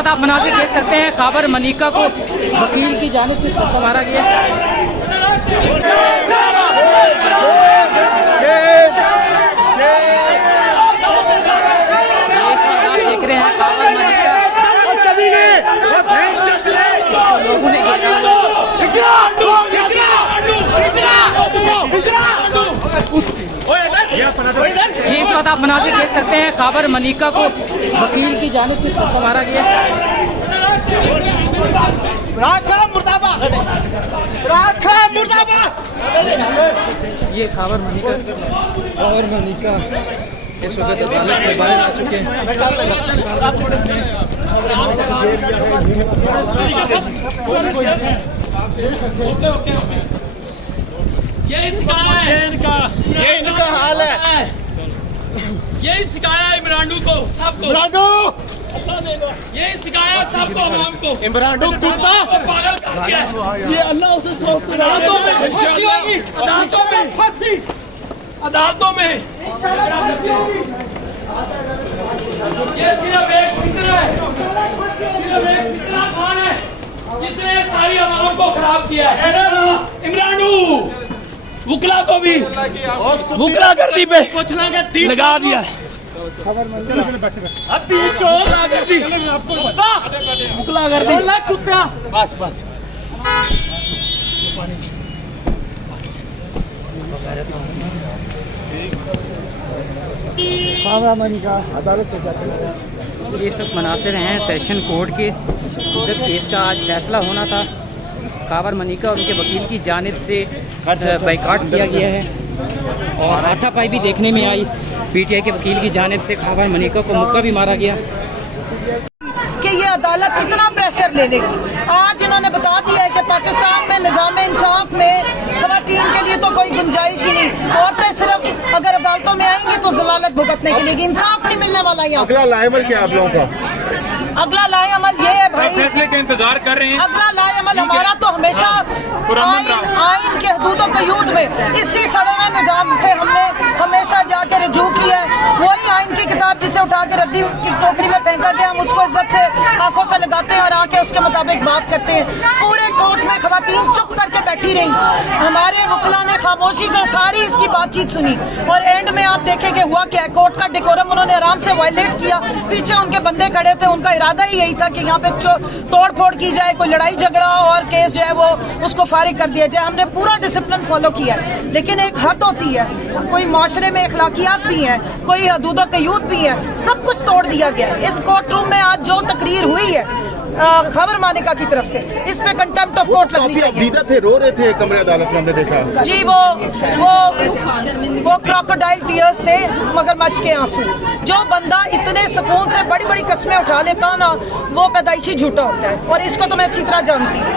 वक्त आप मनाजिर देख सकते हैं, खैबर मनिका को वकील की जानिब से छक्का मारा गया। इस वक्त आप देख रहे हैं खैबर मनिका लोगों ने इस वक्त आप मनाजिर देख सकते हैं, खैबर मनिका को वकील की जानिब से छक्का मारा गया। ये खैबर मनिका इस वक्त अदालत से बाहर आ चुके हैं। ये इनका हाल है, यही सिखाया इमरान को सबको, यही सिखाया सबको, अवाम को। इमरान कुत्ता पागल कर दिया है। ये अल्लाह उसे अदालतों में ये सिर्फ एक फिक्र है, सिर्फ एक फिक्रा खान है जिसने सारी अवाम को खराब किया है। इमरान वुकला को भी वुकला गर्दी पे लगा दिया, वुकला गर्दी। बस बस अदालत से इस वक्त मनासिर हैं सेशन कोर्ट के सूरत केस का। आज फैसला होना था, खैबर मनिका और उनके वकील की जानिब से बाइकाट किया गया है और हाथापाई भी देखने में आई। पीटीआई के वकील की जानिब से खैबर मनिका को मुक्का भी मारा गया कि ये अदालत इतना प्रेशर ले लेगी। आज इन्होंने बता दिया है कि पाकिस्तान में निज़ाम इंसाफ में ख़वातीन के लिए तो कोई गुंजाइश ही नहीं। औरतें सिर्फ अगर अदालतों में आएंगी तो जलालत भुगतने के लिए, इंसाफ नहीं मिलने वाला यहाँ से। अगला लाएमल क्या आप लोगों का? अगला लाए अमल ये है भाई, फैसले का इंतजार कर रहे हैं। अगला लाए अमल हमारा तो हमेशा आइन के हदूदों के युद्ध में इसी सड़े हुए निज़ाम से हमने हमेशा जाके रजू किया है। वही आइन की किताब जिसे उठा के रद्दी की टोकरी में फेंका गया, हम उसको इज्जत से आंखों से लगाते हैं और आके उसके मुताबिक बात करते हैं। पूरे कोर्ट में खवातीन चुप करके बैठी रही, हमारे वकील ने खामोशी से सारी इसकी बातचीत सुनी और एंड में आप देखेंगे हुआ क्या, कोर्ट का डेकोरम उन्होंने आराम से वायलेट किया। पीछे उनके बंदे खड़े थे, उनका इरादा ही यही था कि यहाँ पे तोड़ फोड़ की जाए, कोई लड़ाई झगड़ा और केस जो है वो उसको फारिग कर दिया जाए। हमने पूरा डिसिप्लिन फॉलो किया है, लेकिन एक हद होती है, कोई माशरे में अखलाकियात भी है, कोई हदूदों के यूथ भी है, सब कुछ तोड़ दिया गया है। इस कोर्ट रूम में आज जो तकरीर हुई है खैबर मनिका की तरफ से, इस पे कंटेम्प्ट ऑफ कोर्ट लगनी चाहिए। थे, रो रहे थे कमरे अदालत में, हमने देखा जी। वो क्रोकोडाइल टीयर्स थे, मगरमच्छ के आंसू। जो बंदा इतने सुकून से बड़ी बड़ी कस्में उठा लेता ना, वो पैदाइशी झूठा होता है और इसको तो मैं अच्छी तरह जानती हूँ।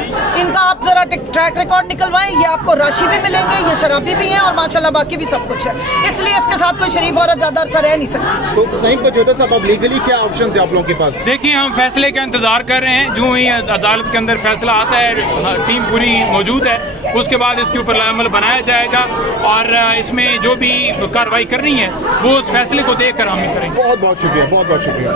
इनका आप जरा ट्रैक रिकॉर्ड निकलवाएं, ये आपको राशि भी मिलेंगे, ये शराबी भी हैं और माशाल्लाह बाकी भी सब कुछ है। इसलिए इसके साथ कोई शरीफ औरत ज्यादा अरसा रह नहीं सकती। तो नहीं पहुंचा साहब, अब लीगली क्या ऑप्शन है आप लोगों के पास? देखिए, हम फैसले का इंतजार कर रहे हैं। जो ही अदालत के अंदर फैसला आता है, टीम पूरी मौजूद है, उसके बाद इसके ऊपर अमल बनाया जाएगा और इसमें जो भी कार्रवाई करनी है वो उस फैसले को देखकर हम ही करेंगे। बहुत बहुत शुक्रिया, बहुत बहुत शुक्रिया।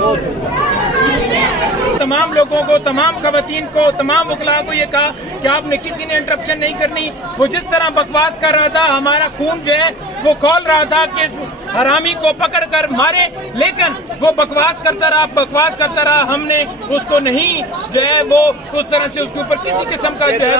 तमाम लोगों को, तमाम खवातीन को, तमाम वकीलों को ये कहा कि आपने किसी ने इंटरप्शन नहीं करनी। वो जिस तरह बकवास कर रहा था, हमारा खून जो है वो खोल रहा था कि हरामी को पकड़ कर मारे, लेकिन वो बकवास करता रहा, हमने उसको नहीं जो है वो उस तरह से उसके ऊपर किसी किस्म का जो है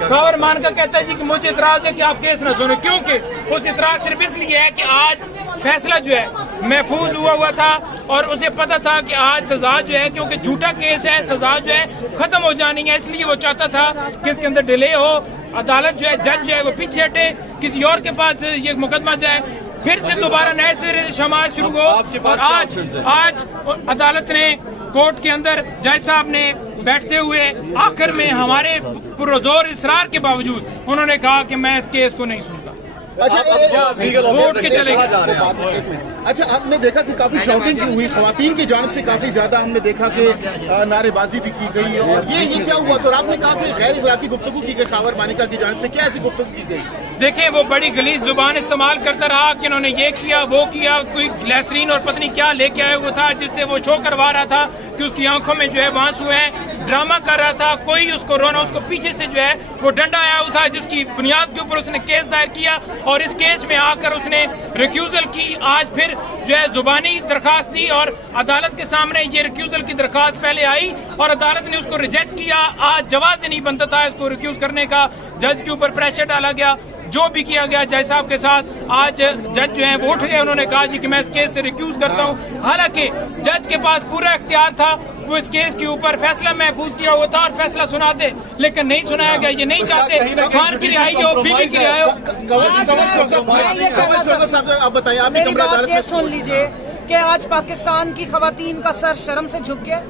खैबर मनिका कहता है जी कि मुझे इतराज है कि आप केस न सुनो, क्योंकि उस इतराज सिर्फ इसलिए है कि आज फैसला जो है महफूज हुआ था और उसे पता था कि आज सजा जो है, क्योंकि झूठा केस है, सजा जो है खत्म हो जानी है, इसलिए वो चाहता था कि इसके अंदर डिले हो, अदालत जो है, जज जो है वो पीछे हटे, किसी और के पास ये मुकदमा जाए, फिर से दोबारा नए सिरे से समाज शुरू हो। और आज अदालत ने कोर्ट के अंदर जज साहब ने बैठते हुए आखिर में हमारे पुरजोर इसरार के बावजूद उन्होंने कहा कि मैं इस केस को नहीं सुनता। कोर्ट के चले गए। अच्छा, आपने देखा कि काफी शॉटिंग हुई खवातीन की जानिब से, काफी ज्यादा हमने देखा कि नारेबाजी भी की गई और ये क्या हुआ? तो आपने कहा कि गैर इखलाकी गुफ्तगू की गई खैबर मनिका की जानिब से, क्या ऐसी गुफ्तगू की गई? देखें वो बड़ी गलीज जुबान इस्तेमाल करता रहा कि इन्होंने ये किया वो किया, कोई ग्लिसरीन और पत्नी क्या लेके आया हुआ था जिससे वो शो करवा रहा था कि उसकी आंखों में जो है आंसू हैं, ड्रामा कर रहा था, कोई उसको रोना, उसको पीछे से जो है वो डंडा आया हुआ था जिसकी बुनियाद के ऊपर उसने केस दायर किया और इस केस में आकर उसने रिक्यूजल की। आज फिर जो है जुबानी दरखास्त दी और अदालत के सामने ये रिक्यूजल की दरखास्त पहले आई और अदालत ने उसको रिजेक्ट किया। आज जवाब नहीं बनता था इसको रिक्यूज करने का, जज के ऊपर प्रेशर डाला गया, जो भी किया गया जज साहब के साथ। आज जज जो है वो उठ गए, उन्होंने कहा जी कि मैं इस केस से रिक्यूज करता हूं। हालांकि जज के पास पूरा इख्तियार था, वो इस केस के ऊपर फैसला महफूज किया हुआ था और फैसला सुनाते, लेकिन नहीं सुनाया गया। ये नहीं चाहते खान की रिहाई हो, बीबी की रिहाई हो। आप बताइए, मेरी बात ये सुन लीजिए कि आज पाकिस्तान की खवातीन का सर शर्म से झुक गया।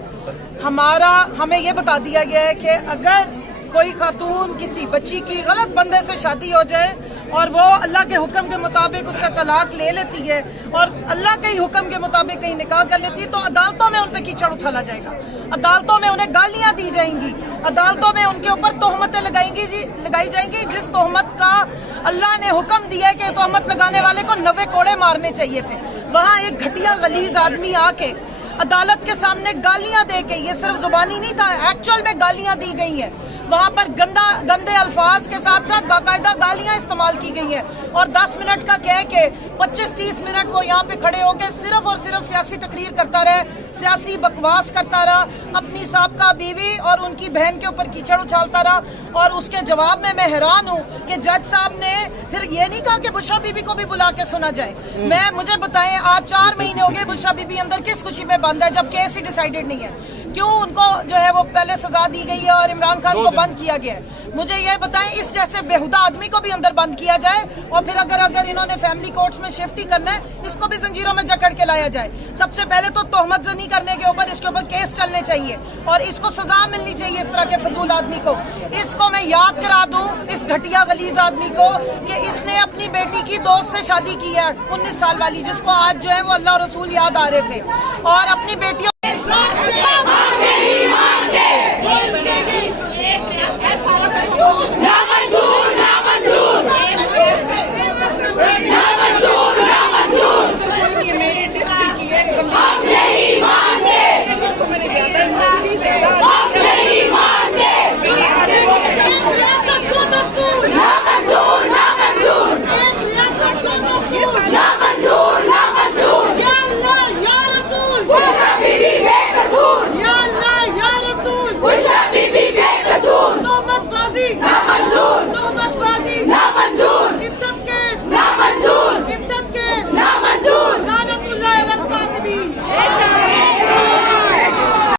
हमें ये बता दिया गया है कि अगर कोई खातून किसी बच्ची की गलत बंदे से शादी हो जाए और वो अल्लाह के हुक्म के मुताबिक उससे तलाक ले लेती है और अल्लाह के ही हुक्म के मुताबिक कहीं निकाह कर लेती है तो अदालतों में उन पे कीचड़ उछाला जाएगा, अदालतों में उन्हें गालियां दी जाएंगी, अदालतों में उनके ऊपर तोहमतें लगाई जाएंगी जिस तोहमत का अल्लाह ने हुक्म दिया है कि तोहमत लगाने वाले को 90 कोड़े मारने चाहिए थे। वहाँ एक घटिया गलीज आदमी आके अदालत के सामने गालियां दे के, ये सिर्फ जुबानी नहीं था, एक्चुअल में गालियां दी गई हैं। वहाँ पर गंदे अल्फाज के साथ साथ बाकायदा गालियां इस्तेमाल की गई हैं और 10 मिनट का कह के 25-30 मिनट वो यहाँ पे खड़े होकर सिर्फ और सिर्फ सियासी तकरीर करता रहे, सियासी बकवास करता रहा, अपनी साबका बीवी और उनकी बहन के ऊपर कीचड़ उछालता रहा। और उसके जवाब में मैं हैरान हूँ कि जज साहब ने फिर ये नहीं कहा कि बुशरा बीबी को भी बुला के सुना जाए। मुझे बताएं, आज 4 महीने हो गए बुशरा बीबी अंदर किस खुशी में बंद है जब केस ही डिसाइडेड नहीं है? क्यों उनको जो है वो पहले सजा दी गई है और इमरान खान को बंद किया गया है? मुझे ये बताएं, इस जैसे बेहुदा आदमी को भी अंदर बंद किया जाए और फिर अगर इन्होंने फैमिली कोर्ट्स में शिफ्ट ही करना है, इसको भी जंजीरों में जकड़ के लाया जाए। सबसे पहले तो तोहमत जनी करने के ऊपर इसके ऊपर केस चलने चाहिए और इसको सजा मिलनी चाहिए इस तरह के फजूल आदमी को। इसको मैं याद करा दूं, इस घटिया गलीज आदमी को, कि इसने अपनी बेटी की दोस्त से शादी की है 19 साल वाली, जिसको आज जो है वो अल्लाह और रसूल याद आ रहे थे, और अपनी बेटियों